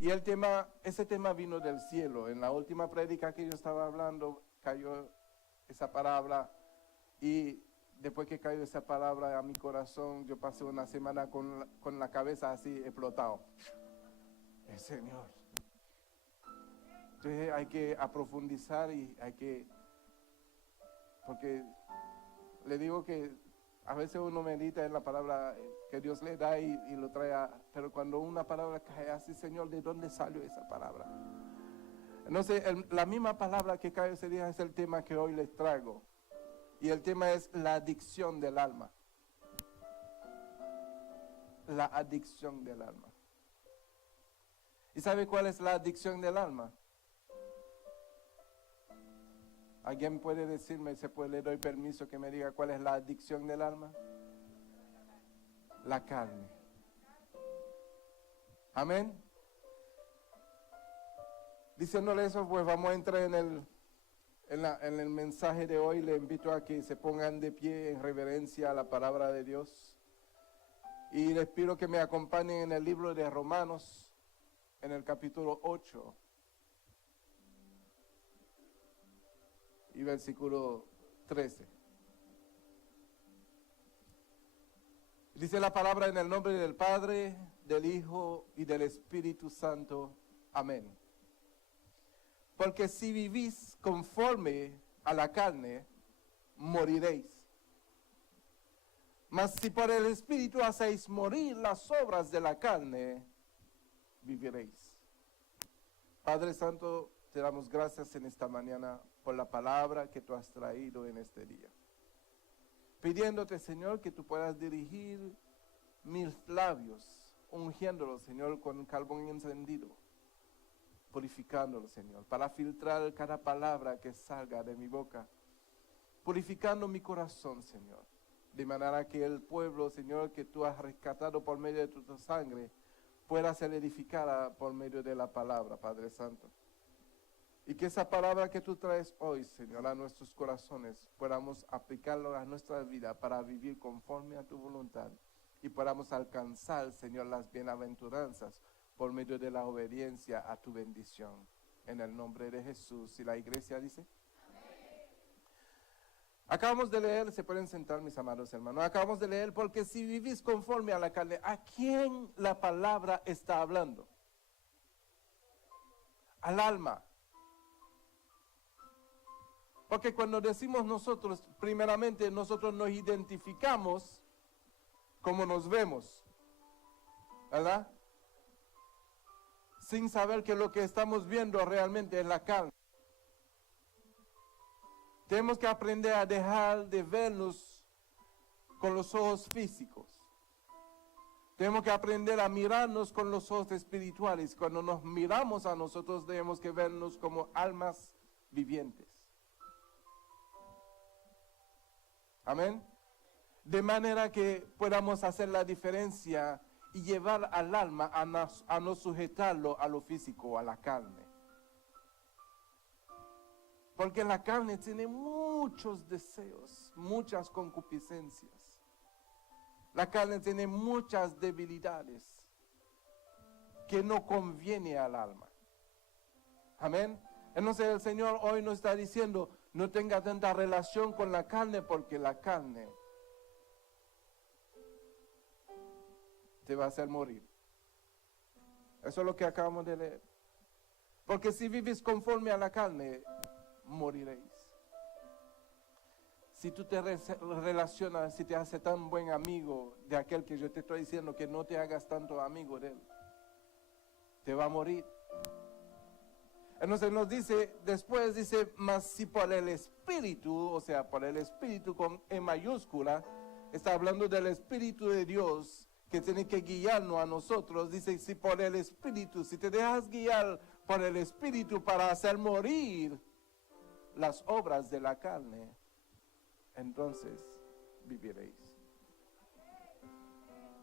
Y ese tema vino del cielo. En la última prédica que yo estaba hablando, cayó esa palabra. Y después que cayó esa palabra a mi corazón, yo pasé una semana con la cabeza así explotado. El Señor. Entonces hay que profundizar y porque le digo que a veces uno medita en la palabra que Dios le da y lo trae, pero cuando una palabra cae así, Señor, ¿de dónde salió esa palabra? No sé, la misma palabra que cae ese día es el tema que hoy les traigo. Y el tema es la adicción del alma. La adicción del alma. ¿Y sabe cuál es la adicción del alma? ¿Alguien puede decirme, le doy permiso que me diga cuál es la adicción del alma? La carne. Amén. Diciéndole eso, pues vamos a entrar en el mensaje de hoy. Le invito a que se pongan de pie en reverencia a la palabra de Dios. Y les pido que me acompañen en el libro de Romanos, en el capítulo 8. Y versículo 13. Dice la palabra en el nombre del Padre, del Hijo y del Espíritu Santo. Amén. Porque si vivís conforme a la carne, moriréis. Mas si por el Espíritu hacéis morir las obras de la carne, viviréis. Padre Santo, te damos gracias en esta mañana por la palabra que tú has traído en este día. Pidiéndote, Señor, que tú puedas dirigir mis labios, ungiéndolos, Señor, con carbón encendido, purificándolos, Señor, para filtrar cada palabra que salga de mi boca, purificando mi corazón, Señor, de manera que el pueblo, Señor, que tú has rescatado por medio de tu sangre, pueda ser edificada por medio de la palabra, Padre Santo. Y que esa palabra que tú traes hoy, Señor, a nuestros corazones, podamos aplicarlo a nuestra vida para vivir conforme a tu voluntad y podamos alcanzar, Señor, las bienaventuranzas por medio de la obediencia a tu bendición. En el nombre de Jesús. Y la iglesia dice: amén. Acabamos de leer, se pueden sentar mis amados hermanos, acabamos de leer, porque si vivís conforme a la carne, ¿a quién la palabra está hablando? Al alma. Porque cuando decimos nosotros, primeramente nosotros nos identificamos como nos vemos, ¿verdad? Sin saber que lo que estamos viendo realmente es la carne. Tenemos que aprender a dejar de vernos con los ojos físicos. Tenemos que aprender a mirarnos con los ojos espirituales. Cuando nos miramos a nosotros, tenemos que vernos como almas vivientes. Amén. De manera que podamos hacer la diferencia y llevar al alma a no sujetarlo a lo físico, a la carne. Porque la carne tiene muchos deseos, muchas concupiscencias. La carne tiene muchas debilidades que no conviene al alma. Amén. Entonces el Señor hoy nos está diciendo: no tenga tanta relación con la carne, porque la carne te va a hacer morir. Eso es lo que acabamos de leer. Porque si vives conforme a la carne, moriréis. Si tú te relacionas, si te haces tan buen amigo de aquel que yo te estoy diciendo que no te hagas tanto amigo de él, te va a morir. Entonces nos dice, después dice, mas si por el Espíritu, o sea, por el Espíritu con E mayúscula, está hablando del Espíritu de Dios que tiene que guiarnos a nosotros. Dice, si por el Espíritu, si te dejas guiar por el Espíritu para hacer morir las obras de la carne, entonces viviréis.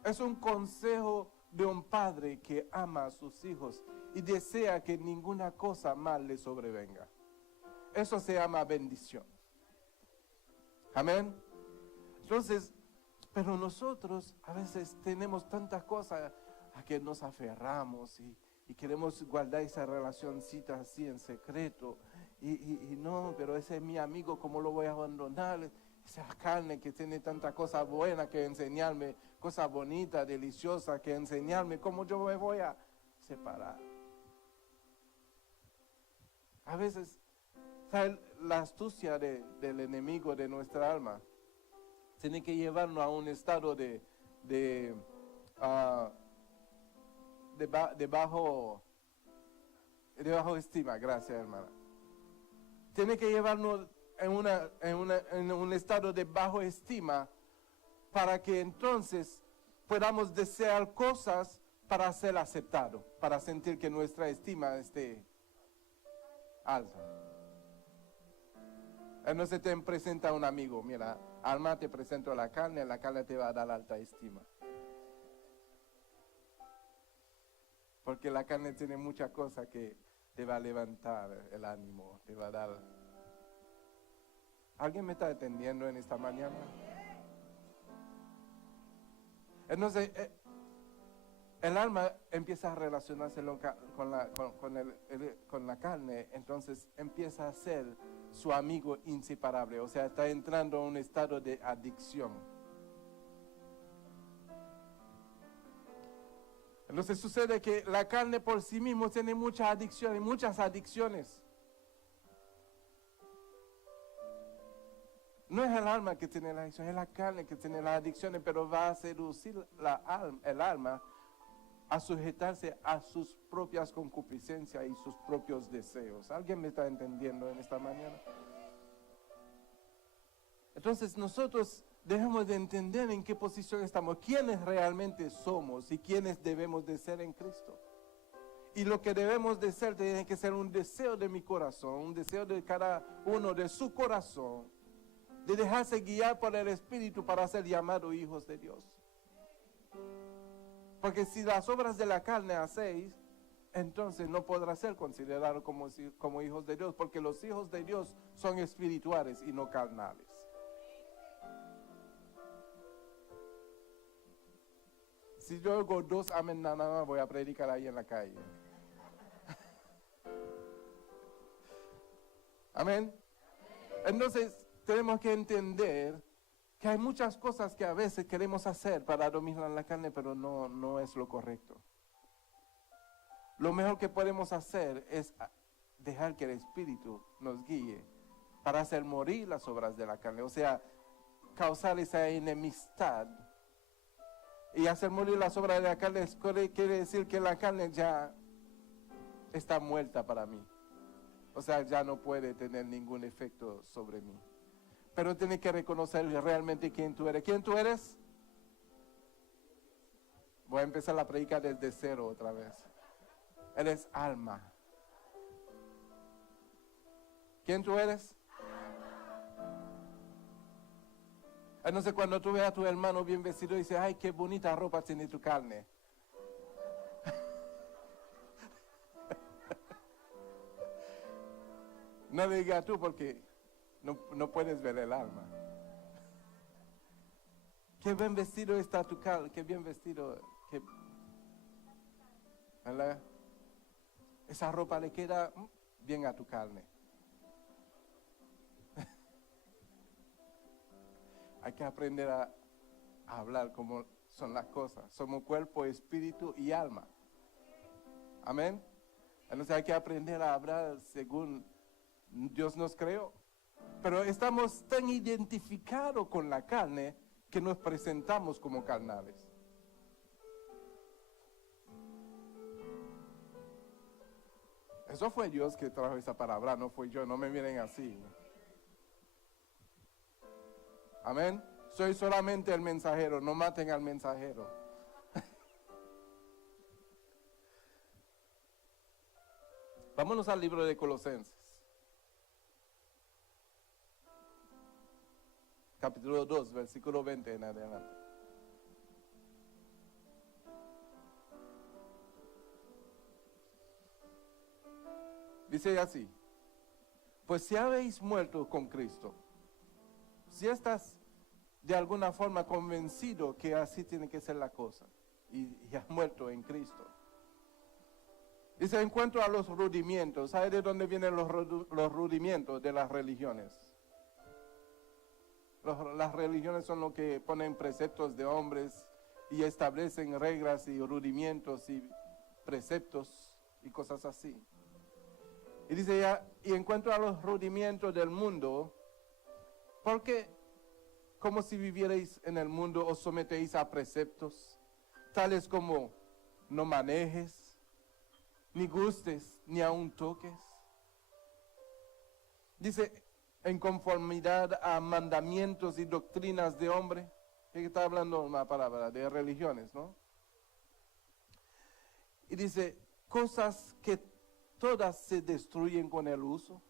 Es un consejo de un padre que ama a sus hijos y desea que ninguna cosa mal le sobrevenga. Eso se llama bendición. Amén. Entonces, pero nosotros a veces tenemos tantas cosas a que nos aferramos y y queremos guardar esa relacioncita así en secreto. Y no, pero ese es mi amigo, ¿cómo lo voy a abandonar? Esa carne que tiene tanta cosa buena que enseñarme, cosas bonitas, deliciosas que enseñarme, ¿cómo yo me voy a separar? A veces, ¿sabe? La astucia del enemigo de nuestra alma tiene que llevarnos a un estado de bajo estima. Gracias, hermana. Tiene que llevarnos en un estado de bajo estima para que entonces podamos desear cosas para ser aceptados, para sentir que nuestra estima esté alta. Él no se te presenta a un amigo, mira, Alma, te presento a la carne te va a dar alta estima. Porque la carne tiene muchas cosas que te va a levantar el ánimo, te va a dar. ¿Alguien me está entendiendo en esta mañana? Entonces, el alma empieza a relacionarse con la carne, entonces empieza a ser su amigo inseparable, o sea, está entrando en un estado de adicción. Entonces sucede que la carne por sí mismo tiene muchas adicciones. No es el alma que tiene la adicción, es la carne que tiene las adicciones, pero va a seducir el alma a sujetarse a sus propias concupiscencias y sus propios deseos. ¿Alguien me está entendiendo en esta mañana? Entonces nosotros debemos de entender en qué posición estamos, quiénes realmente somos y quiénes debemos de ser en Cristo. Y lo que debemos de ser tiene que ser un deseo de mi corazón, un deseo de cada uno de su corazón, de dejarse guiar por el Espíritu para ser llamados hijos de Dios. Porque si las obras de la carne hacéis, entonces no podrá ser considerado como hijos de Dios, porque los hijos de Dios son espirituales y no carnales. Si yo oigo 2 amén, nada más voy a predicar ahí en la calle. Amén. Entonces tenemos que entender que hay muchas cosas que a veces queremos hacer para dominar la carne, pero no es lo correcto. Lo mejor que podemos hacer es dejar que el Espíritu nos guíe para hacer morir las obras de la carne, o sea, causar esa enemistad. Y hacer morir las obras de la carne quiere decir que la carne ya está muerta para mí. O sea, ya no puede tener ningún efecto sobre mí. Pero tienes que reconocer realmente quién tú eres. ¿Quién tú eres? Voy a empezar la predica desde cero otra vez. Eres alma. ¿Quién tú eres? Entonces cuando tú ves a tu hermano bien vestido, dices, ay, qué bonita ropa tiene tu carne. No le digas tú porque no puedes ver el alma. Qué bien vestido está tu carne, qué bien vestido. ¿Verdad? Esa ropa le queda bien a tu carne. Hay que aprender a hablar como son las cosas. Somos cuerpo, espíritu y alma. Amén. Entonces hay que aprender a hablar según Dios nos creó. Pero estamos tan identificados con la carne que nos presentamos como carnales. Eso fue Dios que trajo esa palabra, no fue yo, no me miren así. Amén. Soy solamente el mensajero, no maten al mensajero. Vámonos al libro de Colosenses. Capítulo 2, versículo 20 en adelante. Dice así: pues si habéis muerto con Cristo, si estás de alguna forma convencido que así tiene que ser la cosa, y has muerto en Cristo, Dice, en cuanto a los rudimentos, ¿sabe de dónde vienen los rudimentos de las religiones? Las religiones son los que ponen preceptos de hombres y establecen reglas y rudimentos y preceptos y cosas así. Y dice ya, y en cuanto a los rudimentos del mundo, porque como si vivierais en el mundo os sometéis a preceptos, tales como no manejes, ni gustes, ni aun toques. Dice, en conformidad a mandamientos y doctrinas de hombre. Que está hablando una palabra de religiones, ¿no? Y dice, cosas que todas se destruyen con el uso.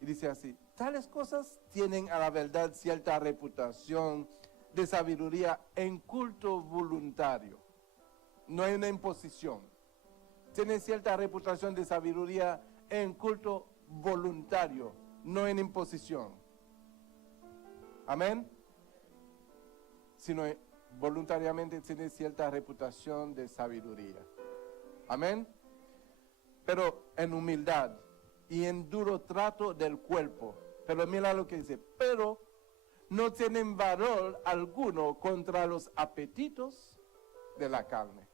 Y dice así, tales cosas tienen a la verdad cierta reputación de sabiduría en culto voluntario. No hay una imposición. Tiene cierta reputación de sabiduría en culto voluntario, no en imposición. Amén. Sino voluntariamente tiene cierta reputación de sabiduría. Amén. Pero en humildad y en duro trato del cuerpo. Pero mira lo que dice, pero no tienen valor alguno contra los apetitos de la carne.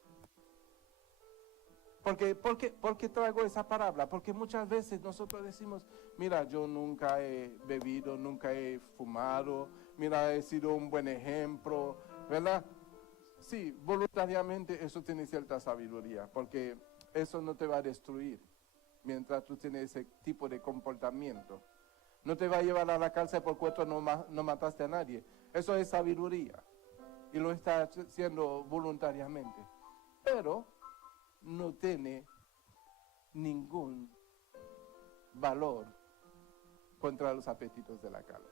¿Por qué traigo esa palabra? Porque muchas veces nosotros decimos, mira, yo nunca he bebido, nunca he fumado, mira, he sido un buen ejemplo, ¿verdad? Sí, voluntariamente eso tiene cierta sabiduría, porque eso no te va a destruir mientras tú tienes ese tipo de comportamiento. No te va a llevar a la cárcel por cuanto no mataste a nadie. Eso es sabiduría y lo estás haciendo voluntariamente. Pero no tiene ningún valor contra los apetitos de la carne.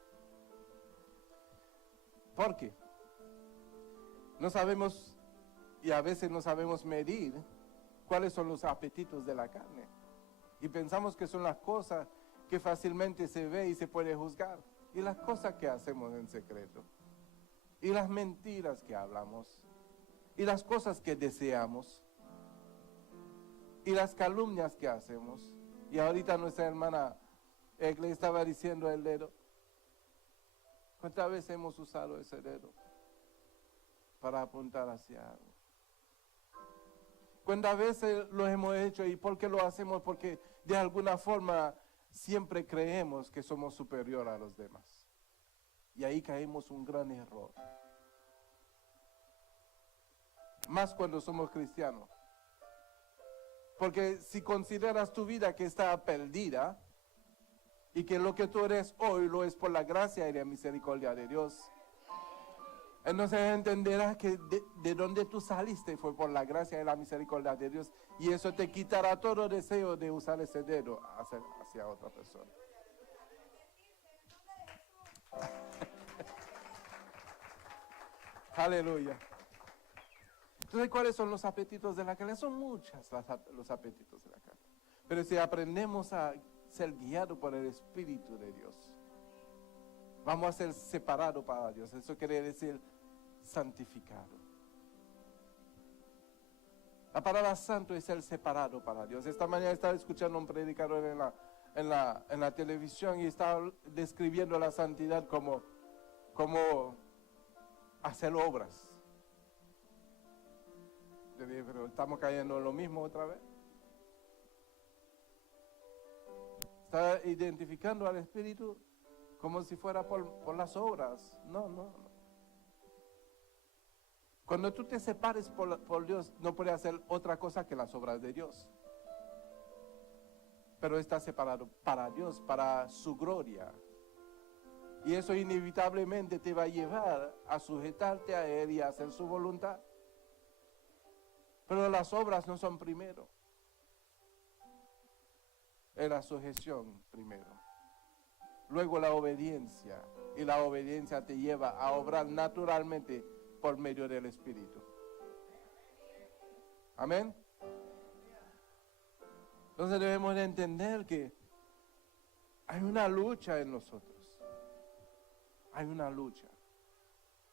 ¿Por qué? No sabemos, y a veces no sabemos medir cuáles son los apetitos de la carne. Y pensamos que son las cosas que fácilmente se ve y se puede juzgar. Y las cosas que hacemos en secreto. Y las mentiras que hablamos. Y las cosas que deseamos. Y las calumnias que hacemos. Y ahorita nuestra hermana le estaba diciendo el dedo. ¿Cuántas veces hemos usado ese dedo para apuntar hacia algo? ¿Cuántas veces lo hemos hecho y por qué lo hacemos? Porque de alguna forma siempre creemos que somos superior a los demás. Y ahí caemos un gran error. Más cuando somos cristianos. Porque si consideras tu vida que está perdida y que lo que tú eres hoy lo es por la gracia y la misericordia de Dios, entonces entenderás que de donde tú saliste fue por la gracia y la misericordia de Dios, y eso te quitará todo deseo de usar ese dedo hacia otra persona. Aleluya. Entonces, ¿cuáles son los apetitos de la carne? Son muchos los apetitos de la carne. Pero si aprendemos a ser guiados por el Espíritu de Dios, vamos a ser separados para Dios. Eso quiere decir santificado. La palabra santo es ser separado para Dios. Esta mañana estaba escuchando a un predicador en la televisión y estaba describiendo la santidad como hacer obras. Yo dije, pero estamos cayendo en lo mismo otra vez. Está identificando al Espíritu como si fuera por las obras. No. Cuando tú te separes por Dios, no puedes hacer otra cosa que las obras de Dios. Pero estás separado para Dios, para su gloria. Y eso inevitablemente te va a llevar a sujetarte a Él y a hacer su voluntad. Pero las obras no son primero. Es la sujeción primero. Luego la obediencia. Y la obediencia te lleva a obrar naturalmente por medio del Espíritu. Amén. Entonces debemos de entender que hay una lucha en nosotros. Hay una lucha.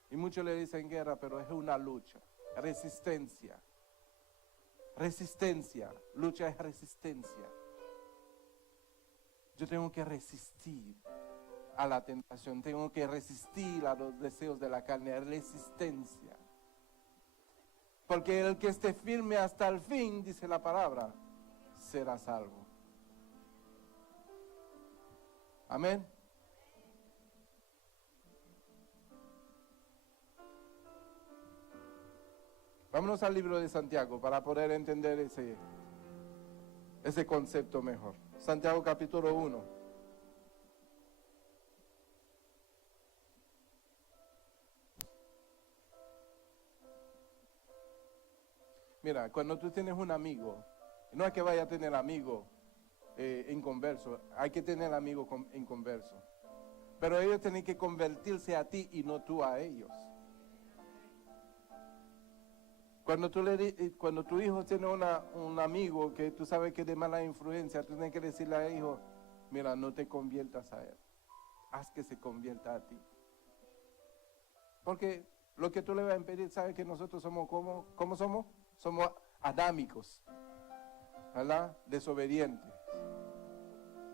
Y muchos le dicen guerra, pero es una lucha. Resistencia. Resistencia, lucha es resistencia. Yo tengo que resistir a la tentación, tengo que resistir a los deseos de la carne, resistencia. Porque el que esté firme hasta el fin, dice la palabra, será salvo. Amén. Vámonos al libro de Santiago para poder entender ese concepto mejor. Santiago capítulo 1. Mira, cuando tú tienes un amigo, no es que vaya a tener amigo inconverso, hay que tener amigos inconversos. Pero ellos tienen que convertirse a ti y no tú a ellos. Cuando tu hijo tiene un amigo que tú sabes que es de mala influencia, tú tienes que decirle al hijo, mira, no te conviertas a él, haz que se convierta a ti. Porque lo que tú le vas a impedir, sabes que nosotros somos ¿cómo somos? Somos adámicos, ¿verdad? Desobedientes.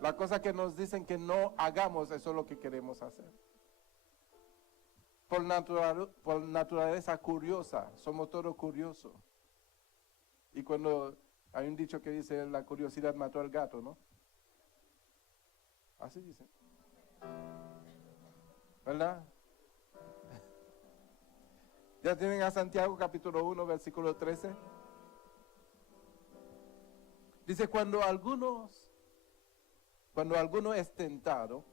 La cosa que nos dicen que no hagamos, eso es lo que queremos hacer. Por naturaleza curiosa, somos todos curiosos. Y cuando hay un dicho que dice, la curiosidad mató al gato, ¿no? Así dice. ¿Verdad? ¿Ya tienen a Santiago capítulo 1, versículo 13? Dice, cuando alguno es tentado,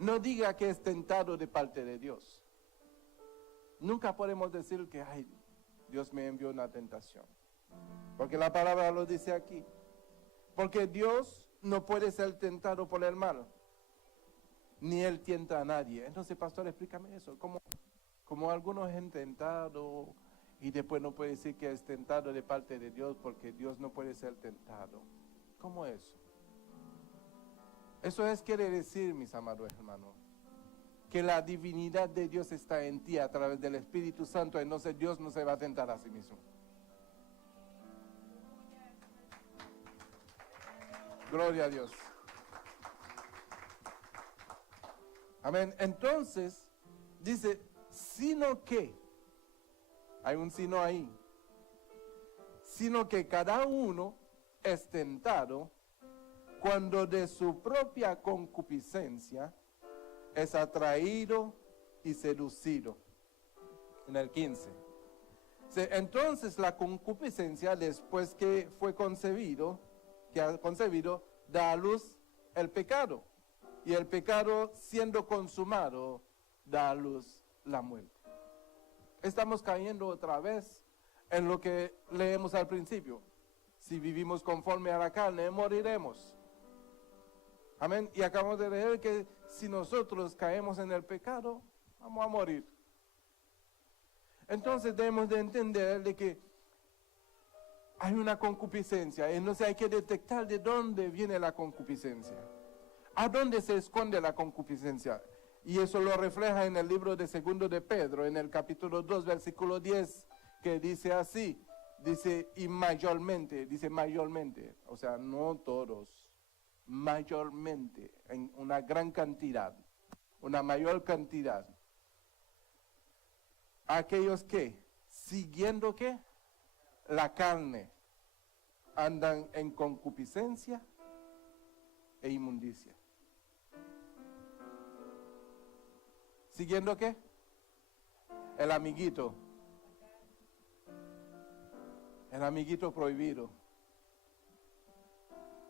no diga que es tentado de parte de Dios. Nunca podemos decir que, ay, Dios me envió una tentación. Porque la palabra lo dice aquí. Porque Dios no puede ser tentado por el mal. Ni Él tienta a nadie. Entonces, pastor, explícame eso. Como algunos han tentado y después no puede decir que es tentado de parte de Dios porque Dios no puede ser tentado. ¿Cómo es eso? Eso quiere decir, mis amados hermanos, que la divinidad de Dios está en ti a través del Espíritu Santo, entonces Dios no se va a tentar a sí mismo. Gloria a Dios. Amén. Entonces, dice, sino que, hay un sino ahí, sino que cada uno es tentado cuando de su propia concupiscencia es atraído y seducido. En el 15. Entonces la concupiscencia, después que fue concebido, da a luz el pecado. Y el pecado, siendo consumado, da a luz la muerte. Estamos cayendo otra vez en lo que leemos al principio. Si vivimos conforme a la carne, moriremos. Amén. Y acabamos de leer que si nosotros caemos en el pecado, vamos a morir. Entonces debemos de entender de que hay una concupiscencia. Entonces hay que detectar de dónde viene la concupiscencia. ¿A dónde se esconde la concupiscencia? Y eso lo refleja en el libro de 2 de Pedro, en el capítulo 2, versículo 10, que dice así. Dice, y mayormente, o sea, no todos. Mayormente, en una gran cantidad, una mayor cantidad, aquellos que, siguiendo ¿qué? La carne, andan en concupiscencia e inmundicia. ¿Siguiendo qué? El amiguito prohibido,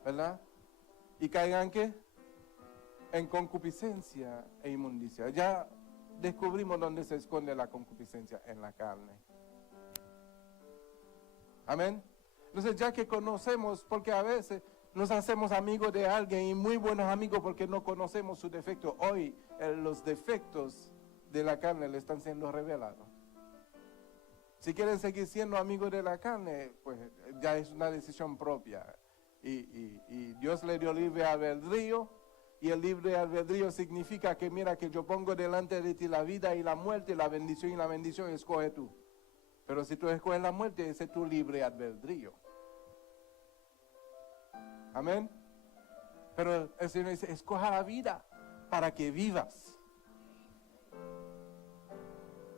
¿verdad? Y caigan ¿qué? En concupiscencia e inmundicia. Ya descubrimos dónde se esconde la concupiscencia, en la carne. Amén. Entonces ya que conocemos, porque a veces nos hacemos amigos de alguien y muy buenos amigos porque no conocemos su defecto. Hoy los defectos de la carne le están siendo revelados. Si quieren seguir siendo amigos de la carne, pues ya es una decisión propia. Y Dios le dio libre albedrío, y el libre albedrío significa que mira que yo pongo delante de ti la vida y la muerte, la bendición y la bendición, escoge tú. Pero si tú escoges la muerte, ese es tu libre albedrío. Amén. Pero el Señor dice, escoja la vida para que vivas.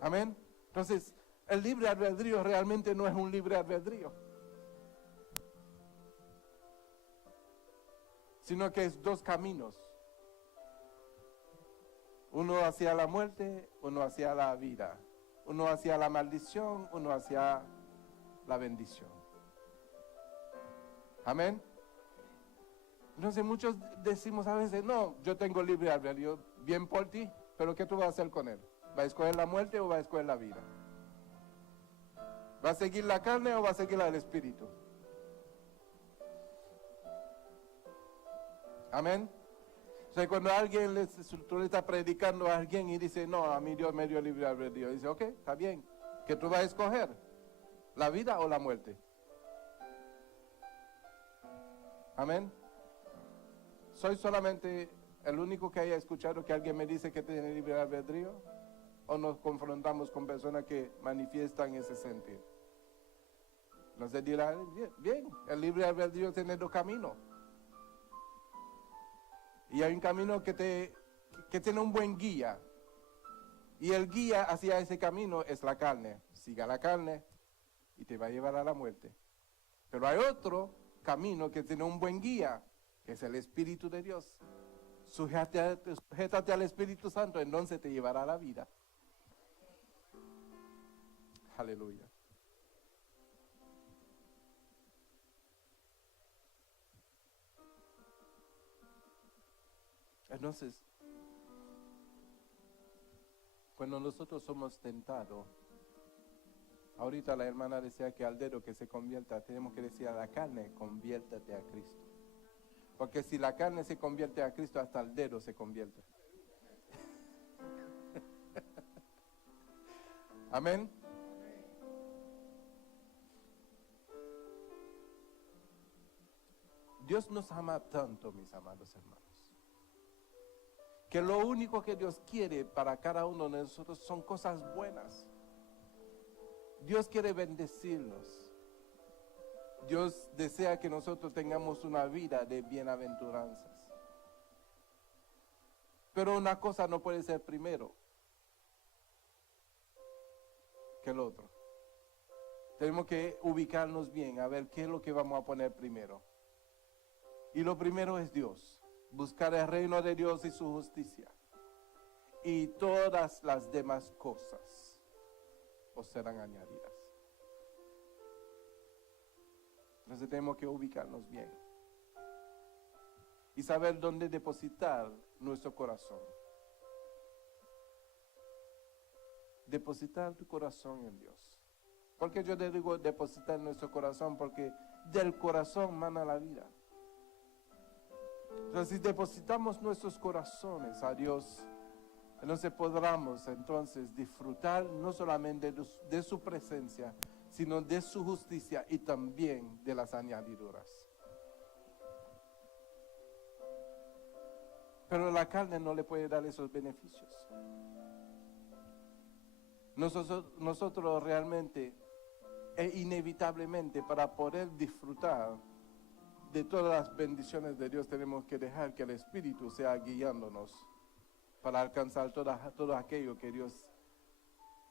Amén. Entonces, el libre albedrío realmente no es un libre albedrío, sino que es dos caminos. Uno hacia la muerte, uno hacia la vida. Uno hacia la maldición, uno hacia la bendición. Amén. Entonces muchos decimos a veces, no, yo tengo libre albedrío, bien por ti, pero ¿qué tú vas a hacer con él? ¿Va a escoger la muerte o va a escoger la vida? ¿Va a seguir la carne o va a seguir la del espíritu? Amén. O sea, cuando alguien tú le estás predicando a alguien y dice, no, a mí Dios me dio libre albedrío, dice, ok, está bien, ¿qué tú vas a escoger? ¿La vida o la muerte? Amén. ¿Soy solamente el único que haya escuchado que alguien me dice que tiene libre albedrío? ¿O nos confrontamos con personas que manifiestan ese sentir? Entonces dirá, bien, el libre albedrío tiene dos caminos. Y hay un camino que tiene un buen guía. Y el guía hacia ese camino es la carne. Siga la carne y te va a llevar a la muerte. Pero hay otro camino que tiene un buen guía, que es el Espíritu de Dios. Sujétate al Espíritu Santo, entonces te llevará a la vida. Aleluya. Entonces, cuando nosotros somos tentados, ahorita la hermana decía que al dedo que se convierta, tenemos que decir a la carne, conviértate a Cristo. Porque si la carne se convierte a Cristo, hasta el dedo se convierte. Amén. Dios nos ama tanto, mis amados hermanos, que lo único que Dios quiere para cada uno de nosotros son cosas buenas. Dios quiere bendecirnos. Dios desea que nosotros tengamos una vida de bienaventuranzas. Pero una cosa no puede ser primero que el otro. Tenemos que ubicarnos bien, a ver qué es lo que vamos a poner primero. Y lo primero es Dios. Buscar el reino de Dios y su justicia. Y todas las demás cosas os serán añadidas. Entonces tenemos que ubicarnos bien. Y saber dónde depositar nuestro corazón. Depositar tu corazón en Dios. ¿Por qué yo le digo depositar nuestro corazón? Porque del corazón mana la vida. Entonces, si depositamos nuestros corazones a Dios, entonces podremos entonces disfrutar no solamente de su presencia, sino de su justicia y también de las añadiduras. Pero la carne no le puede dar esos beneficios. Nosotros realmente e inevitablemente para poder disfrutar de todas las bendiciones de Dios tenemos que dejar que el Espíritu sea guiándonos para alcanzar todo aquello que Dios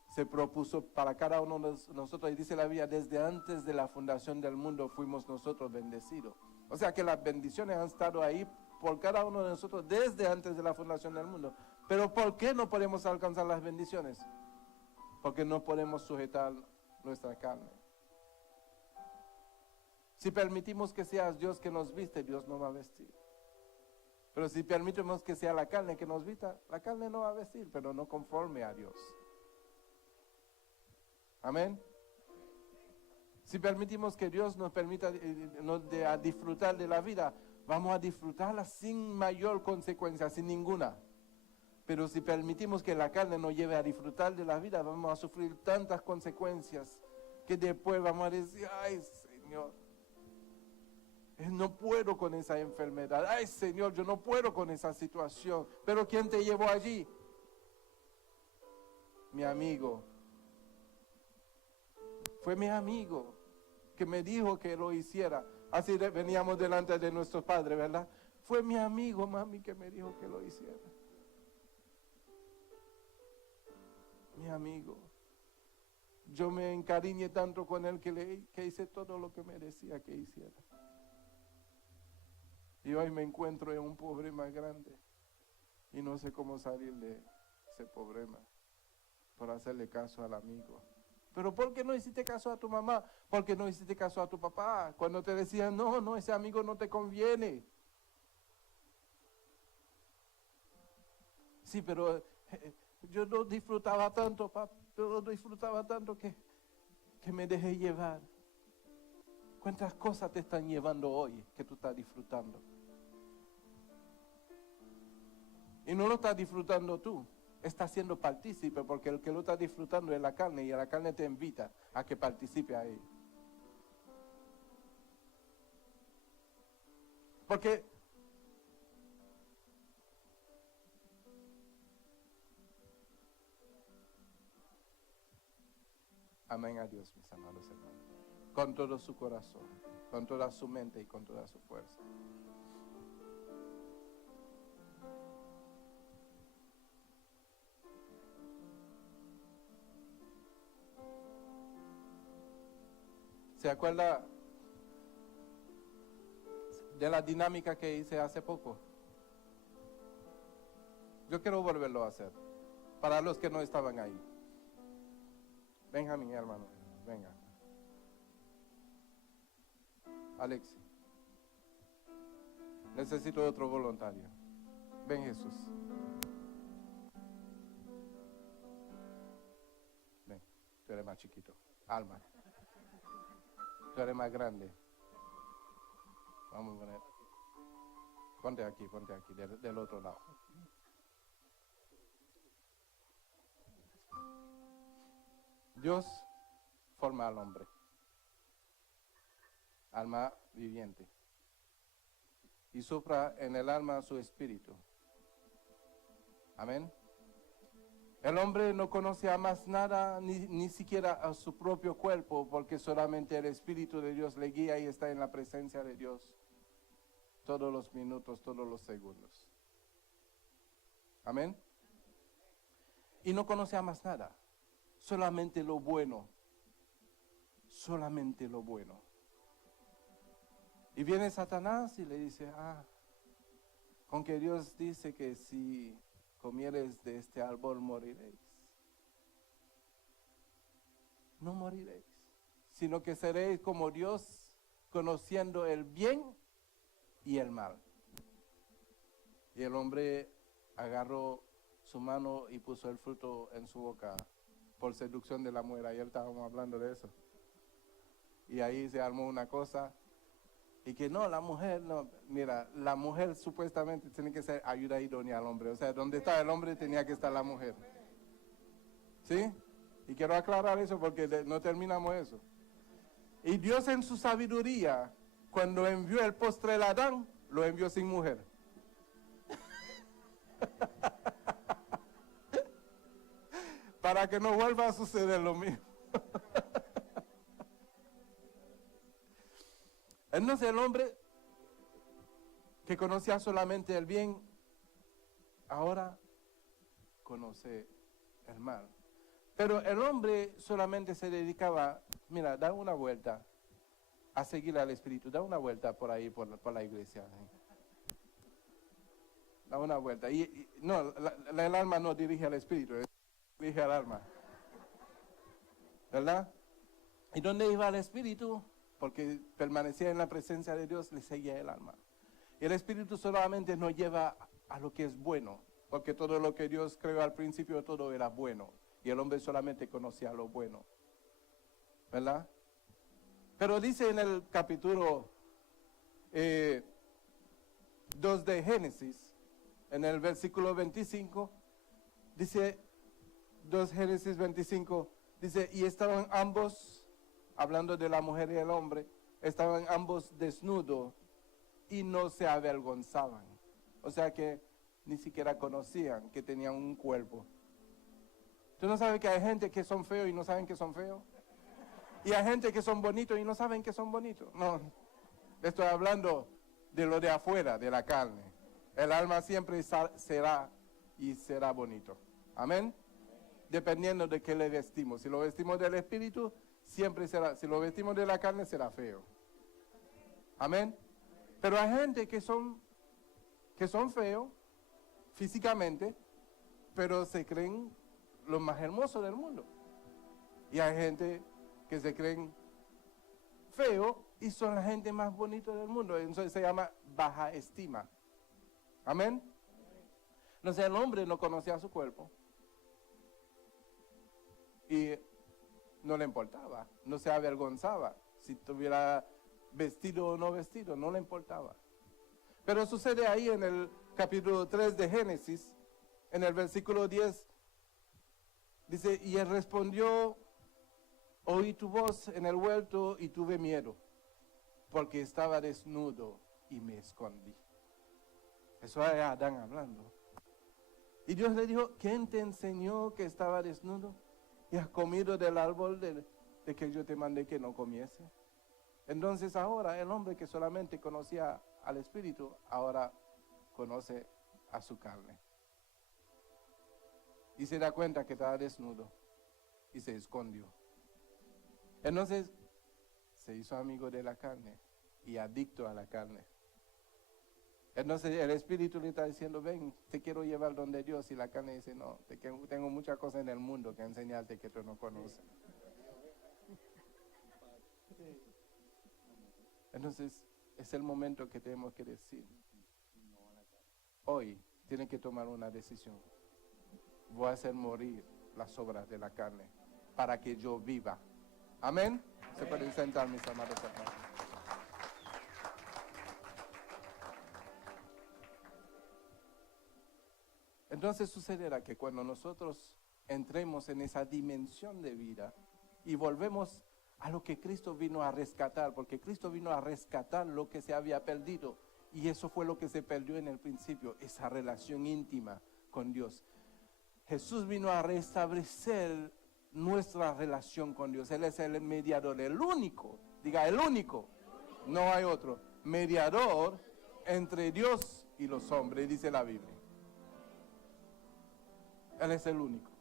se propuso para cada uno de nosotros. Y dice la Biblia, desde antes de la fundación del mundo fuimos nosotros bendecidos. O sea que las bendiciones han estado ahí por cada uno de nosotros desde antes de la fundación del mundo. Pero ¿por qué no podemos alcanzar las bendiciones? Porque no podemos sujetar nuestra carne. Si permitimos que sea Dios que nos viste, Dios no va a vestir. Pero si permitimos que sea la carne que nos vista, la carne no va a vestir, pero no conforme a Dios. Amén. Si permitimos que Dios nos permita a disfrutar de la vida, vamos a disfrutarla sin mayor consecuencia, sin ninguna. Pero si permitimos que la carne nos lleve a disfrutar de la vida, vamos a sufrir tantas consecuencias que después vamos a decir, ay Señor, no puedo con esa enfermedad. Ay Señor, yo no puedo con esa situación. Pero ¿quién te llevó allí? Mi amigo. Fue mi amigo que me dijo que lo hiciera. Así veníamos delante de nuestros padres, ¿verdad? Fue mi amigo, mami, que me dijo que lo hiciera. Mi amigo. Yo me encariñé tanto con él que hice todo lo que me decía que hiciera. Y hoy me encuentro en un problema grande y no sé cómo salir de ese problema por hacerle caso al amigo. Pero ¿por qué no hiciste caso a tu mamá? ¿Por qué no hiciste caso a tu papá? Cuando te decían, no, ese amigo no te conviene. Sí, pero yo lo disfrutaba tanto, papá, yo lo disfrutaba tanto que me dejé llevar. ¿Cuántas cosas te están llevando hoy que tú estás disfrutando? Y no lo estás disfrutando tú, estás siendo partícipe, porque el que lo está disfrutando es la carne, y la carne te invita a que participe ahí. Porque amén a Dios, mis amados hermanos, con todo su corazón, con toda su mente y con toda su fuerza. ¿Se acuerda de la dinámica que hice hace poco? Yo quiero volverlo a hacer, para los que no estaban ahí. Benjamín, hermano, venga. Alexi, necesito otro voluntario. Ven, Jesús. Ven, tú eres más chiquito. Alma, tú eres más grande. Vamos a poner. Ponte aquí, del otro lado. Dios forma al hombre, alma viviente, y sopla en el alma su espíritu. Amén. El hombre no conoce a más nada, ni siquiera a su propio cuerpo, porque solamente el Espíritu de Dios le guía y está en la presencia de Dios todos los minutos, todos los segundos. Amén. Y no conoce a más nada, solamente lo bueno, solamente lo bueno. Y viene Satanás y le dice, con que Dios dice que si comieres de este árbol moriréis. No moriréis, sino que seréis como Dios, conociendo el bien y el mal. Y el hombre agarró su mano y puso el fruto en su boca por seducción de la mujer. Ayer estábamos hablando de eso. Y ahí se armó una cosa. Y que no, la mujer, no, mira, la mujer supuestamente tiene que ser ayuda idónea al hombre. O sea, donde está el hombre tenía que estar la mujer. ¿Sí? Y quiero aclarar eso porque no terminamos eso. Y Dios en su sabiduría, cuando envió el postre a Adán, lo envió sin mujer. Para que no vuelva a suceder lo mismo. Entonces el hombre que conocía solamente el bien, ahora conoce el mal. Pero el hombre solamente se dedicaba, mira, da una vuelta a seguir al Espíritu, da una vuelta por ahí, por la iglesia. Da una vuelta. No, el alma no dirige al Espíritu, dirige al alma. ¿Verdad? ¿Y dónde iba el Espíritu? Porque permanecía en la presencia de Dios, le seguía el alma. Y el Espíritu solamente nos lleva a lo que es bueno, porque todo lo que Dios creó al principio, todo era bueno. Y el hombre solamente conocía lo bueno. ¿Verdad? Pero dice en el capítulo 2 de Génesis, en el versículo 25, dice, 2 Génesis 25, dice, y estaban ambos, hablando de la mujer y el hombre, estaban ambos desnudos y no se avergonzaban. O sea que ni siquiera conocían que tenían un cuerpo. ¿Tú no sabes que hay gente que son feos y no saben que son feos? Y hay gente que son bonitos y no saben que son bonitos. No, estoy hablando de lo de afuera, de la carne. El alma siempre será bonito. Amén. Dependiendo de qué le vestimos. Si lo vestimos del espíritu, siempre será. Si lo vestimos de la carne, será feo. Amén. Pero hay gente que son feos físicamente, pero se creen los más hermosos del mundo. Y hay gente que se creen feos y son la gente más bonita del mundo. Entonces se llama baja estima. Amén. Entonces el hombre no conocía su cuerpo y no le importaba, no se avergonzaba si tuviera vestido o no vestido, no le importaba. Pero sucede ahí en el capítulo 3 de Génesis, en el versículo 10, dice, y él respondió, oí tu voz en el huerto y tuve miedo, porque estaba desnudo y me escondí. Eso es Adán hablando. Y Dios le dijo, ¿quién te enseñó que estaba desnudo? ¿Y has comido del árbol de que yo te mandé que no comiese? Entonces ahora el hombre que solamente conocía al Espíritu, ahora conoce a su carne. Y se da cuenta que estaba desnudo y se escondió. Entonces se hizo amigo de la carne y adicto a la carne. Entonces el Espíritu le está diciendo, ven, te quiero llevar donde Dios. Y la carne dice, no, tengo muchas cosas en el mundo que enseñarte que tú no conoces. Entonces es el momento que tenemos que decir, hoy tiene que tomar una decisión. Voy a hacer morir las obras de la carne para que yo viva. Amén. Se pueden sentar, mis amados hermanos. Entonces sucederá que cuando nosotros entremos en esa dimensión de vida y volvemos a lo que Cristo vino a rescatar, porque Cristo vino a rescatar lo que se había perdido, y eso fue lo que se perdió en el principio, esa relación íntima con Dios. Jesús vino a restablecer nuestra relación con Dios. Él es el mediador, el único, diga el único, no hay otro, mediador entre Dios y los hombres, dice la Biblia. Él es el único.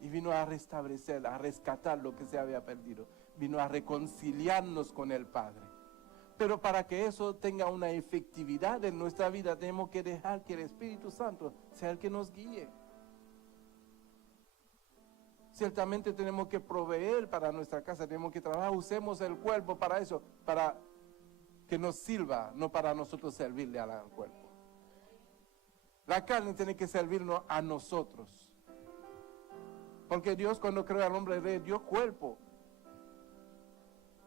Y vino a restablecer, a rescatar lo que se había perdido. Vino a reconciliarnos con el Padre. Pero para que eso tenga una efectividad en nuestra vida, tenemos que dejar que el Espíritu Santo sea el que nos guíe. Ciertamente tenemos que proveer para nuestra casa, tenemos que trabajar, usemos el cuerpo para eso, para que nos sirva, no para nosotros servirle al cuerpo. La carne tiene que servirnos a nosotros. Porque Dios cuando creó al hombre le dio cuerpo.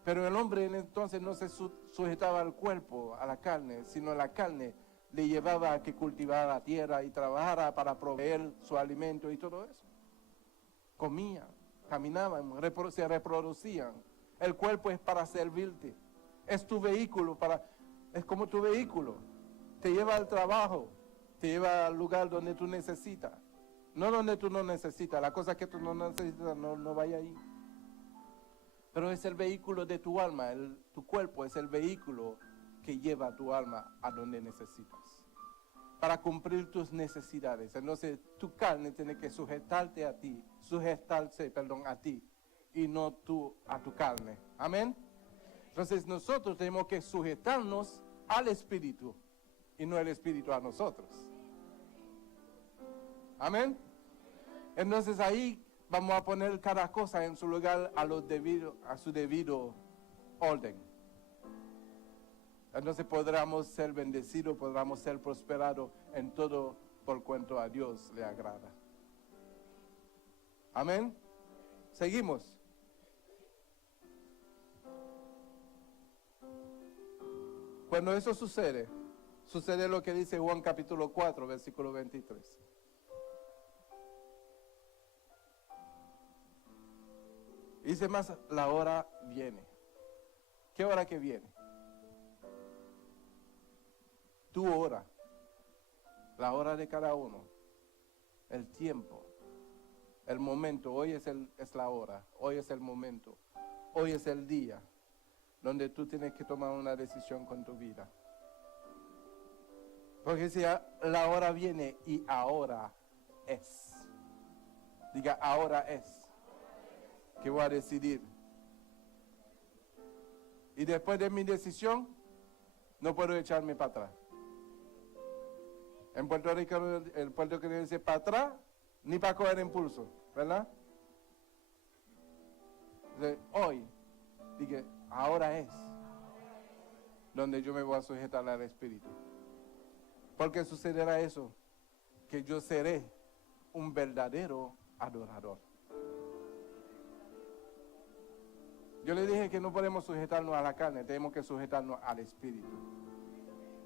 Pero el hombre entonces no se sujetaba al cuerpo, a la carne, sino la carne le llevaba a que cultivara la tierra y trabajara para proveer su alimento y todo eso. Comían, caminaban, se reproducían. El cuerpo es para servirte. Es tu vehículo, es como tu vehículo. Te lleva al trabajo, te lleva al lugar donde tú necesitas. No donde tú no necesitas, la cosa que tú no necesitas no vaya ahí. Pero es el vehículo de tu alma, tu cuerpo es el vehículo que lleva a tu alma a donde necesitas. Para cumplir tus necesidades. Entonces tu carne tiene que sujetarse a ti y no tú a tu carne. Amén. Entonces nosotros tenemos que sujetarnos al Espíritu y no el Espíritu a nosotros. Amén. Entonces ahí vamos a poner cada cosa en su lugar a su debido orden. Entonces podremos ser bendecidos, podremos ser prosperados en todo por cuanto a Dios le agrada. Amén. Seguimos. Cuando eso sucede lo que dice Juan capítulo 4, versículo 23. Dice más, la hora viene. ¿Qué hora que viene? Tu hora, la hora de cada uno, el tiempo, el momento. Hoy es la hora, hoy es el momento hoy es el día donde tú tienes que tomar una decisión con tu vida. Porque si la hora viene y ahora es. Diga, ahora es. Que voy a decidir. Y después de mi decisión, no puedo echarme para atrás. En Puerto Rico, el puertorriqueño dice para atrás, ni para coger impulso, ¿verdad? Entonces, hoy, dije, ahora es donde yo me voy a sujetar al Espíritu. Porque sucederá eso, que yo seré un verdadero adorador. Yo le dije que no podemos sujetarnos a la carne, tenemos que sujetarnos al Espíritu.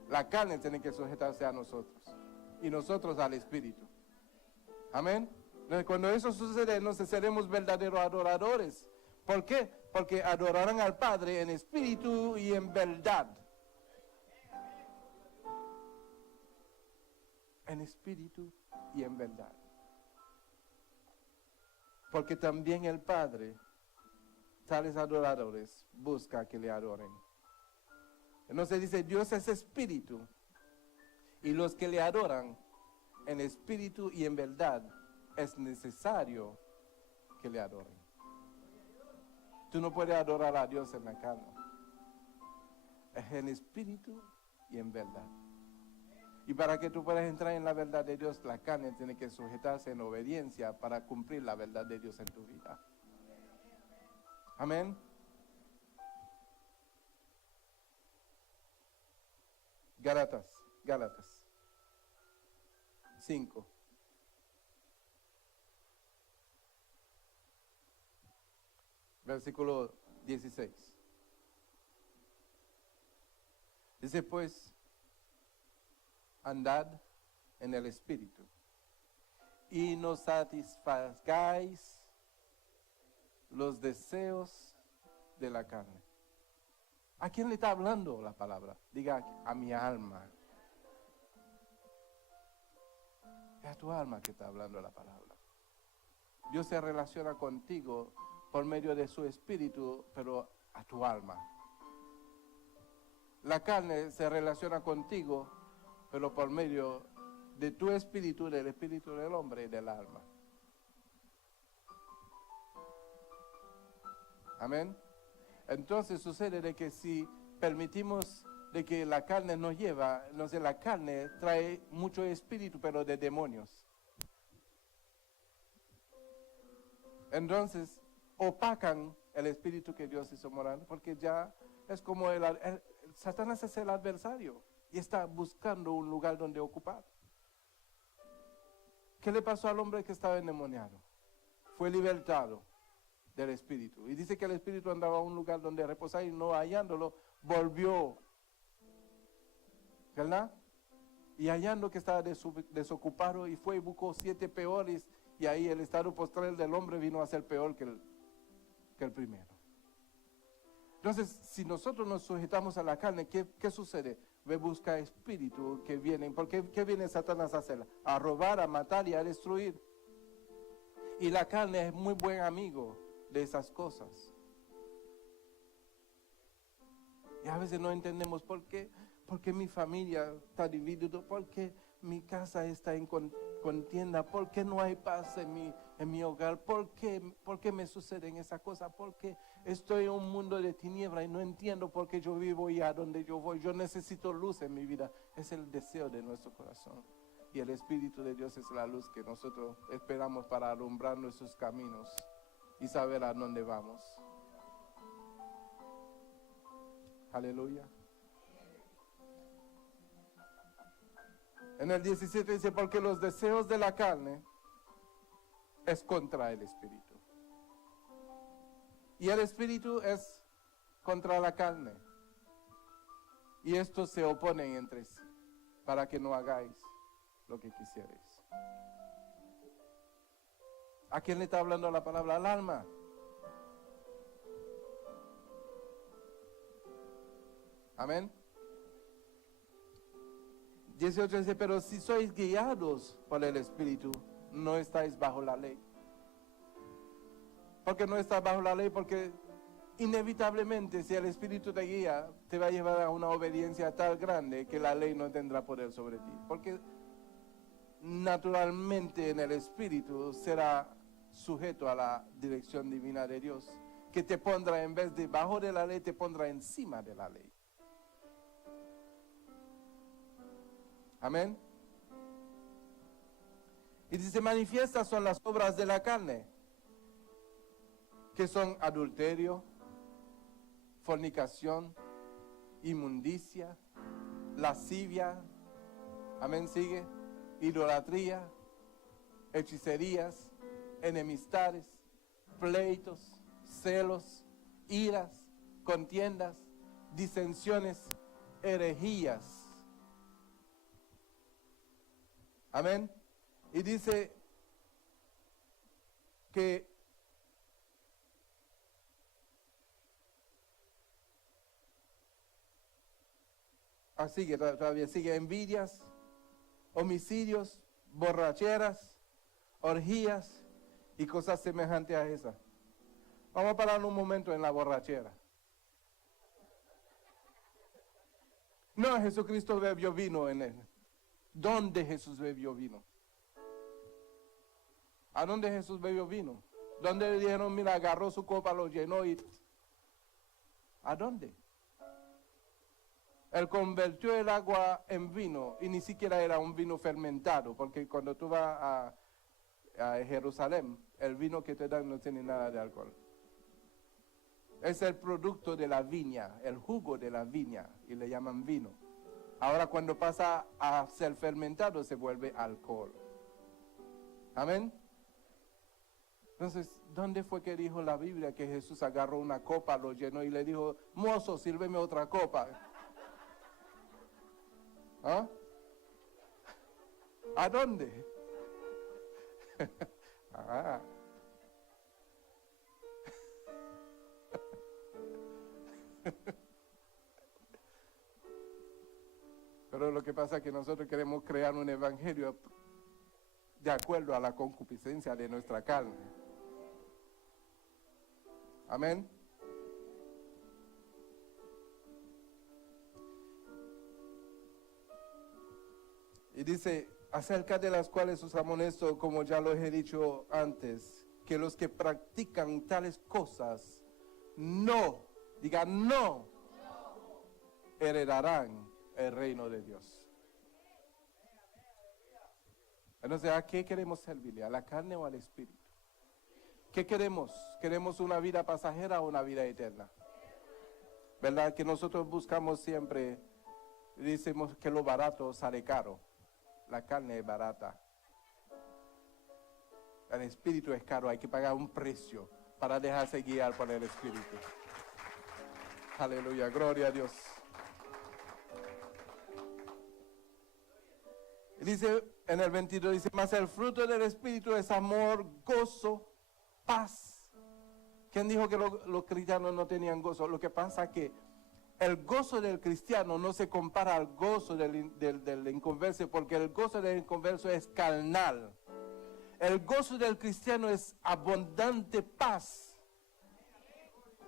La carne tiene que sujetarse a nosotros y nosotros al Espíritu. Amén. Entonces, cuando eso sucede, entonces seremos verdaderos adoradores. ¿Por qué? Porque adorarán al Padre en espíritu y en verdad. En espíritu y en verdad. Porque también el Padre, tales adoradores, busca que le adoren. Entonces dice, Dios es espíritu, y los que le adoran en espíritu y en verdad, es necesario que le adoren. Tú no puedes adorar a Dios en la carne. Es en espíritu y en verdad. Y para que tú puedas entrar en la verdad de Dios, la carne tiene que sujetarse en obediencia para cumplir la verdad de Dios en tu vida. Amén. Gálatas 5. Versículo 16. Dice pues, andad en el Espíritu y no satisfagáis los deseos de la carne. ¿A quién le está hablando la palabra? Diga, a mi alma. Es a tu alma que está hablando la palabra. Dios se relaciona contigo por medio de su espíritu, pero a tu alma. La carne se relaciona contigo, pero por medio de tu espíritu, del espíritu del hombre y del alma. Amén. Entonces sucede de que si permitimos de que la carne nos lleva, entonces la carne trae mucho espíritu, pero de demonios. Entonces opacan el espíritu que Dios hizo morar, porque ya es como Satanás es el adversario y está buscando un lugar donde ocupar. ¿Qué le pasó al hombre que estaba endemoniado? Fue libertado del espíritu. Y dice que el espíritu andaba a un lugar donde reposar y no hallándolo, volvió. ¿Verdad? Y hallando que estaba desocupado y fue y buscó 7 peores y ahí el estado postral del hombre vino a ser peor que el primero. Entonces, si nosotros nos sujetamos a la carne, ¿qué sucede? Busca espíritu que vienen. Porque ¿qué viene Satanás a hacer? A robar, a matar y a destruir. Y la carne es muy buen amigo de esas cosas. Y a veces no entendemos por qué mi familia está dividida, por qué mi casa está en contienda, por qué no hay paz en mi hogar, por qué me suceden esas cosas, por qué estoy en un mundo de tiniebla y no entiendo por qué yo vivo y a dónde yo voy. Yo necesito luz en mi vida. Es el deseo de nuestro corazón. Y el Espíritu de Dios es la luz que nosotros esperamos para alumbrar nuestros caminos y saber a dónde vamos. Aleluya. En el 17 dice, porque los deseos de la carne es contra el Espíritu. Y el Espíritu es contra la carne. Y estos se oponen entre sí, para que no hagáis lo que quisierais. ¿A quién le está hablando la palabra? Al alma. Amén. 18 dice, pero si sois guiados por el Espíritu, no estáis bajo la ley. ¿Por qué no estás bajo la ley? Porque inevitablemente, si el Espíritu te guía, te va a llevar a una obediencia tan grande que la ley no tendrá poder sobre ti. Porque naturalmente en el Espíritu será sujeto a la dirección divina de Dios, que te pondrá, en vez de bajo de la ley, te pondrá encima de la ley. Amén. Y dice, manifiestas son las obras de la carne, que son adulterio, fornicación, inmundicia, lascivia, amén, sigue, idolatría, hechicerías, enemistades, pleitos, celos, iras, contiendas, disensiones, herejías. Amén. Y dice que sigue, todavía sigue, envidias, homicidios, borracheras, orgías y cosas semejantes a esas. Vamos a parar un momento en la borrachera. No, Jesucristo bebió vino en él. ¿Dónde Jesús bebió vino? ¿A dónde Jesús bebió vino? ¿Dónde le dijeron, mira, agarró su copa, lo llenó y... ¿A dónde? Él convirtió el agua en vino y ni siquiera era un vino fermentado, porque cuando tú vas a Jerusalén, el vino que te dan no tiene nada de alcohol. Es el producto de la viña, el jugo de la viña, y le llaman vino. Ahora cuando pasa a ser fermentado se vuelve alcohol. Amén. Entonces, ¿dónde fue que dijo la Biblia que Jesús agarró una copa, lo llenó y le dijo, mozo, sírveme otra copa? ¿Ah? ¿A dónde? Ah. Pero lo que pasa es que nosotros queremos crear un evangelio de acuerdo a la concupiscencia de nuestra carne. Amén. Y dice, acerca de las cuales os amonesto, como ya lo he dicho antes, que los que practican tales cosas no, digan no, heredarán el reino de Dios. Entonces, ¿a qué queremos servirle? ¿A la carne o al espíritu? ¿Qué queremos? ¿Queremos una vida pasajera o una vida eterna? ¿Verdad? Que nosotros buscamos siempre, decimos que lo barato sale caro. La carne es barata. El espíritu es caro, hay que pagar un precio para dejarse guiar por el espíritu. Aleluya, gloria a Dios. Dice en el 22, dice, mas el fruto del espíritu es amor, gozo, paz. ¿Quién dijo que los cristianos no tenían gozo? Lo que pasa es que el gozo del cristiano no se compara al gozo del inconverso, porque el gozo del inconverso es carnal. El gozo del cristiano es abundante paz,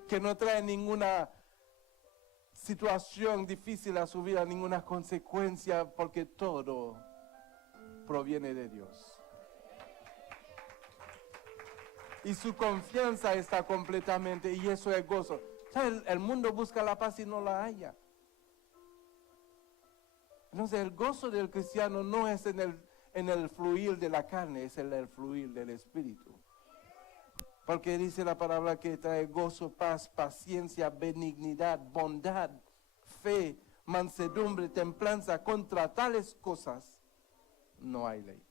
que no trae ninguna situación difícil a su vida, ninguna consecuencia, porque todo proviene de Dios. Y su confianza está completamente, y eso es gozo. El mundo busca la paz y no la halla. Entonces el gozo del cristiano no es en el fluir de la carne, es en el fluir del espíritu. Porque dice la palabra que trae gozo, paz, paciencia, benignidad, bondad, fe, mansedumbre, templanza. Contra tales cosas no hay ley.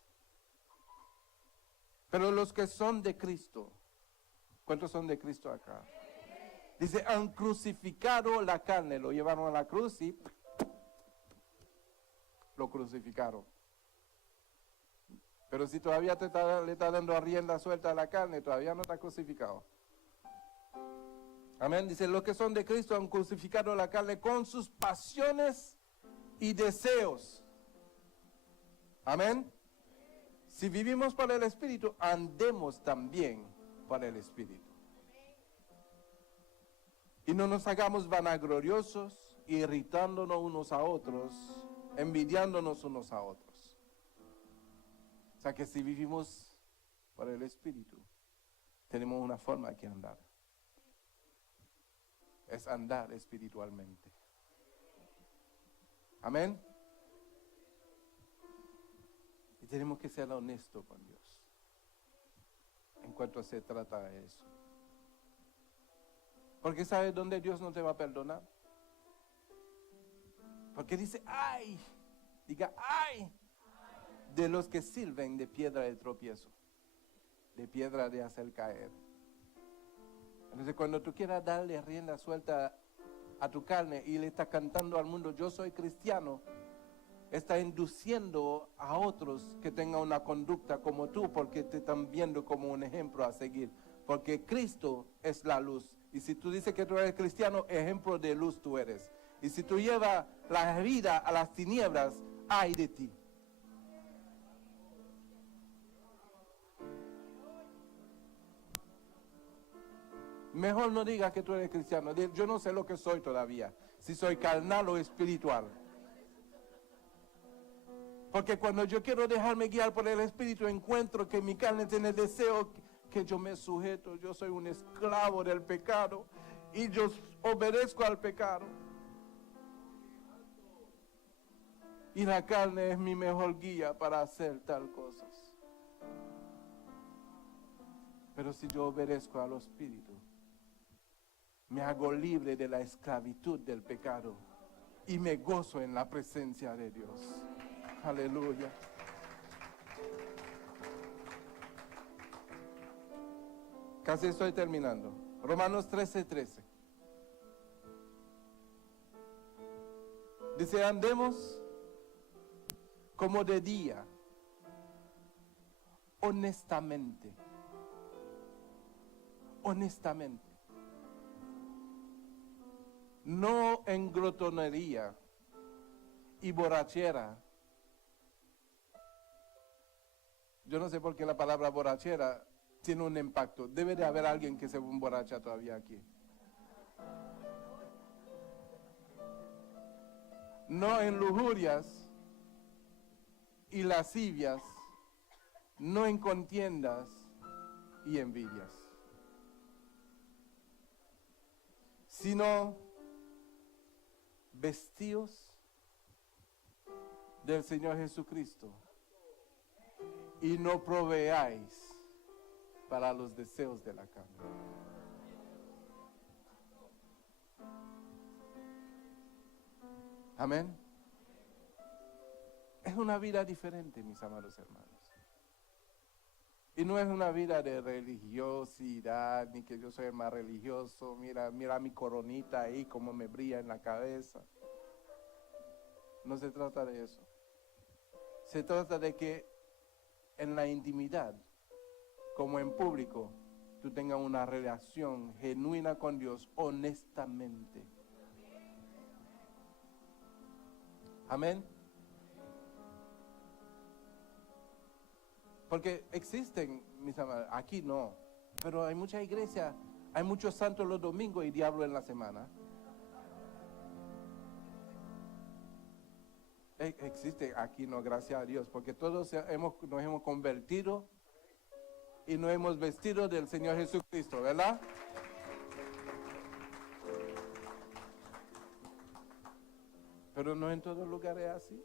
Pero los que son de Cristo, ¿cuántos son de Cristo acá? Dice, han crucificado la carne, lo llevaron a la cruz y lo crucificaron. Pero si todavía le está dando rienda suelta a la carne, todavía no está crucificado. Amén. Dice, los que son de Cristo han crucificado la carne con sus pasiones y deseos. Amén. Si vivimos por el Espíritu, andemos también por el Espíritu. Y no nos hagamos vanagloriosos, irritándonos unos a otros, envidiándonos unos a otros. O sea que si vivimos por el Espíritu, tenemos una forma que andar. Es andar espiritualmente. Amén. Y tenemos que ser honestos con Dios en cuanto se trata de eso. Porque ¿sabes dónde Dios no te va a perdonar? Porque dice, ¡ay! Diga, ¡ay! De los que sirven de piedra de tropiezo, de piedra de hacer caer. Entonces cuando tú quieras darle rienda suelta a tu carne y le estás cantando al mundo, yo soy cristiano, está induciendo a otros que tengan una conducta como tú, porque te están viendo como un ejemplo a seguir. Porque Cristo es la luz. Y si tú dices que tú eres cristiano, ejemplo de luz tú eres. Y si tú llevas la vida a las tinieblas, ay de ti. Mejor no digas que tú eres cristiano. Yo no sé lo que soy todavía, si soy carnal o espiritual. Porque cuando yo quiero dejarme guiar por el Espíritu, encuentro que mi carne tiene el deseo que yo me sujeto. Yo soy un esclavo del pecado y yo obedezco al pecado. Y la carne es mi mejor guía para hacer tal cosas. Pero si yo obedezco al Espíritu, me hago libre de la esclavitud del pecado y me gozo en la presencia de Dios. Aleluya. Casi estoy terminando. Romanos 13:13. Dice, andemos como de día, honestamente. Honestamente. No en glotonería y borrachera. Yo no sé por qué la palabra borrachera tiene un impacto. Debe de haber alguien que se emborracha todavía aquí. No en lujurias y lascivias, no en contiendas y envidias, sino vestidos del Señor Jesucristo y no proveáis para los deseos de la carne. Amén. Es una vida diferente, mis amados hermanos. Y no es una vida de religiosidad, ni que yo soy el más religioso. Mira mi coronita ahí, como me brilla en la cabeza. No se trata de eso. Se trata de que en la intimidad, como en público, tú tengas una relación genuina con Dios honestamente. Amén. Porque existen, mis amados, aquí no, pero hay muchas iglesias, hay muchos santos los domingos y diablo en la semana. Existe aquí no, gracias a Dios, porque todos nos hemos convertido y nos hemos vestido del Señor Jesucristo, ¿verdad? Pero no en todo lugar es así.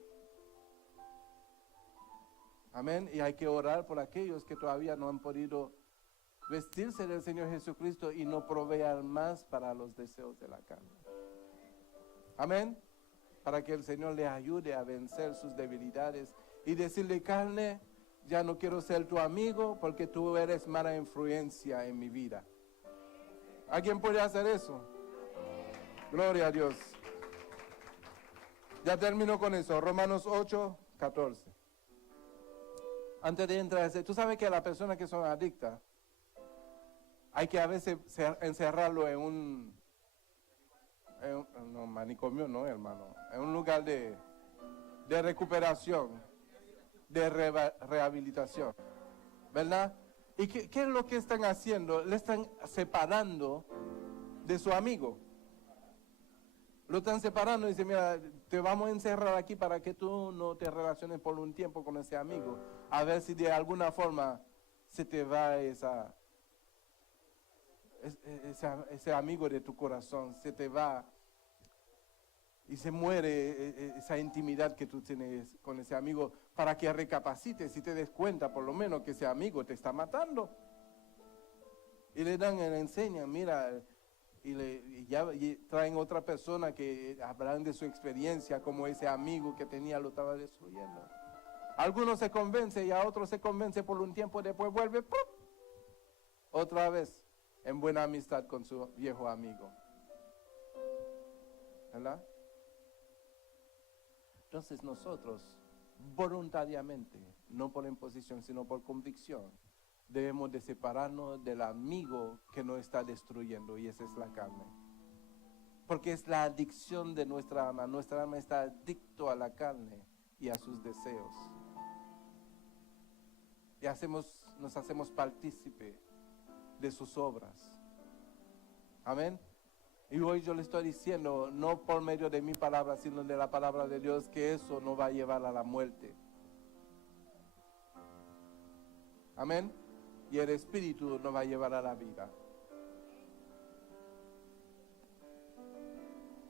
Amén. Y hay que orar por aquellos que todavía no han podido vestirse del Señor Jesucristo y no proveer más para los deseos de la carne. Amén. Para que el Señor les ayude a vencer sus debilidades y decirle, carne, ya no quiero ser tu amigo porque tú eres mala influencia en mi vida. ¿Alguien puede hacer eso? Gloria a Dios. Ya termino con eso. Romanos 8:14. Antes de entrar a ese, tú sabes que las personas que son adictas, hay que a veces encerrarlo en un manicomio, no, hermano, en un lugar de recuperación, de rehabilitación, ¿verdad? ¿Y qué es lo que están haciendo? Le están separando de su amigo. Lo están separando y dice, mira, te vamos a encerrar aquí para que tú no te relaciones por un tiempo con ese amigo. A ver si de alguna forma se te va ese amigo de tu corazón, se te va y se muere esa intimidad que tú tienes con ese amigo, para que recapacites y te des cuenta por lo menos que ese amigo te está matando. Y le enseñan, mira, y traen otra persona que hablan de su experiencia, como ese amigo que tenía lo estaba destruyendo. Algunos se convencen y a otros se convence por un tiempo, después vuelve ¡pum!, otra vez en buena amistad con su viejo amigo. ¿Verdad? Entonces nosotros, voluntariamente, no por imposición, sino por convicción, debemos de separarnos del amigo que nos está destruyendo, y esa es la carne. Porque es la adicción de nuestra alma. Nuestra alma está adicto a la carne y a sus deseos. Y nos hacemos partícipe de sus obras. Amén. Y hoy yo le estoy diciendo, no por medio de mi palabra, sino de la palabra de Dios, que eso no va a llevar a la muerte. Amén. Y el Espíritu nos va a llevar a la vida.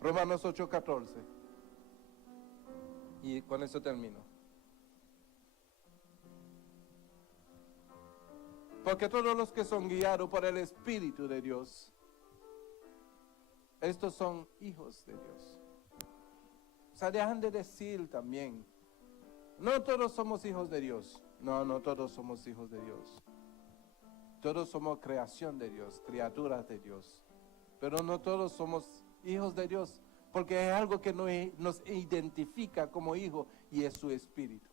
Romanos 8:14. Y con eso termino. Porque todos los que son guiados por el Espíritu de Dios, estos son hijos de Dios. O sea, dejan de decir también, no todos somos hijos de Dios. No todos somos hijos de Dios. Todos somos creación de Dios, criaturas de Dios. Pero no todos somos hijos de Dios, porque es algo que nos identifica como hijos, y es su Espíritu.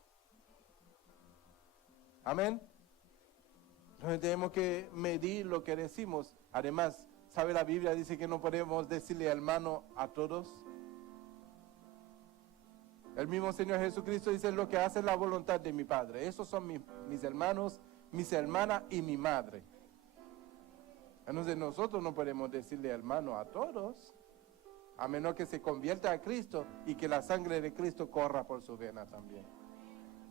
Amén. Entonces tenemos que medir lo que decimos. Además, ¿sabe? La Biblia dice que no podemos decirle hermano a todos. El mismo Señor Jesucristo dice, lo que hace la voluntad de mi Padre. Esos son mis hermanos, mis hermanas y mi madre. Entonces nosotros no podemos decirle hermano a todos, a menos que se convierta a Cristo y que la sangre de Cristo corra por su vena también.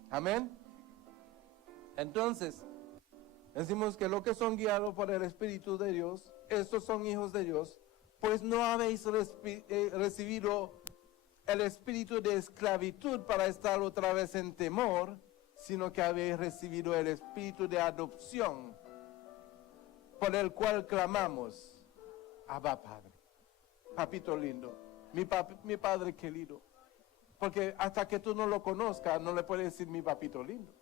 Amén. Entonces, decimos que los que son guiados por el Espíritu de Dios, estos son hijos de Dios, pues no habéis recibido el espíritu de esclavitud para estar otra vez en temor, sino que habéis recibido el espíritu de adopción, por el cual clamamos, Abba Padre, papito lindo, mi padre querido. Porque hasta que tú no lo conozcas, no le puedes decir mi papito lindo.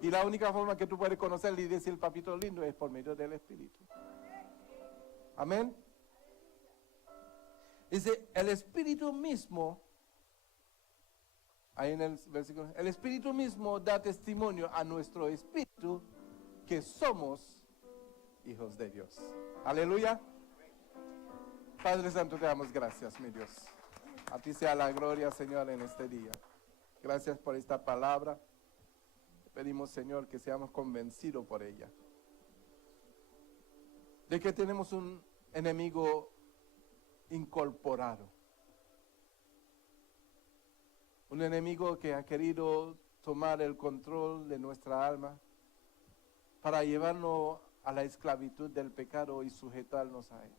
Y la única forma que tú puedes conocerle y decir papito lindo es por medio del Espíritu. Amén. Dice, el Espíritu mismo, ahí en el versículo, el Espíritu mismo da testimonio a nuestro espíritu que somos hijos de Dios. Aleluya. Padre Santo, te damos gracias, mi Dios. A ti sea la gloria, Señor, en este día. Gracias por esta palabra. Pedimos, Señor, que seamos convencidos por ella, de que tenemos un enemigo incorporado, un enemigo que ha querido tomar el control de nuestra alma para llevarnos a la esclavitud del pecado y sujetarnos a él.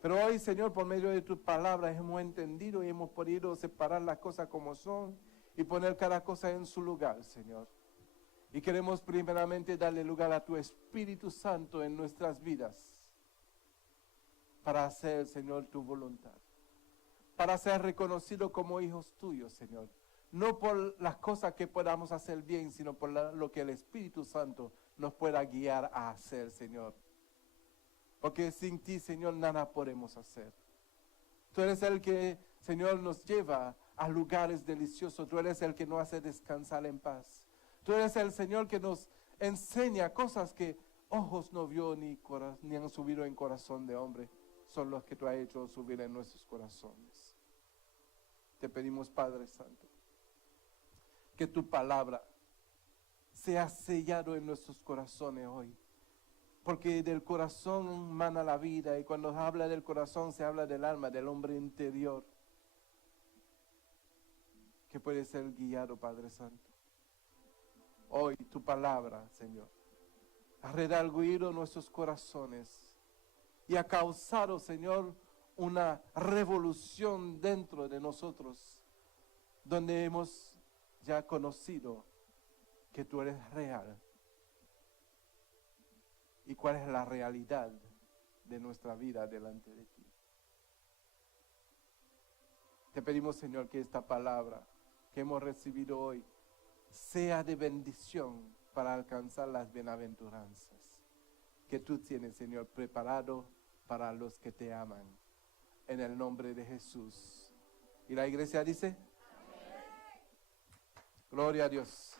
Pero hoy, Señor, por medio de tus palabras hemos entendido y hemos podido separar las cosas como son y poner cada cosa en su lugar, Señor. Y queremos primeramente darle lugar a tu Espíritu Santo en nuestras vidas para hacer, Señor, tu voluntad. Para ser reconocidos como hijos tuyos, Señor. No por las cosas que podamos hacer bien, sino por lo que el Espíritu Santo nos pueda guiar a hacer, Señor. Porque sin ti, Señor, nada podemos hacer. Tú eres el que, Señor, nos lleva a lugares deliciosos. Tú eres el que nos hace descansar en paz. Tú eres el Señor que nos enseña cosas que ojos no vio ni han subido en corazón de hombre. Son los que tú has hecho subir en nuestros corazones. Te pedimos, Padre Santo, que tu palabra sea sellado en nuestros corazones hoy. Porque del corazón mana la vida, y cuando habla del corazón se habla del alma, del hombre interior, que puede ser guiado, Padre Santo. Hoy tu palabra, Señor, ha redarguido nuestros corazones y ha causado, Señor, una revolución dentro de nosotros, donde hemos ya conocido que tú eres real y cuál es la realidad de nuestra vida delante de ti. Te pedimos, Señor, que esta palabra que hemos recibido hoy sea de bendición para alcanzar las bienaventuranzas que tú tienes, Señor, preparado para los que te aman. En el nombre de Jesús. Y la iglesia dice, amén. Gloria a Dios.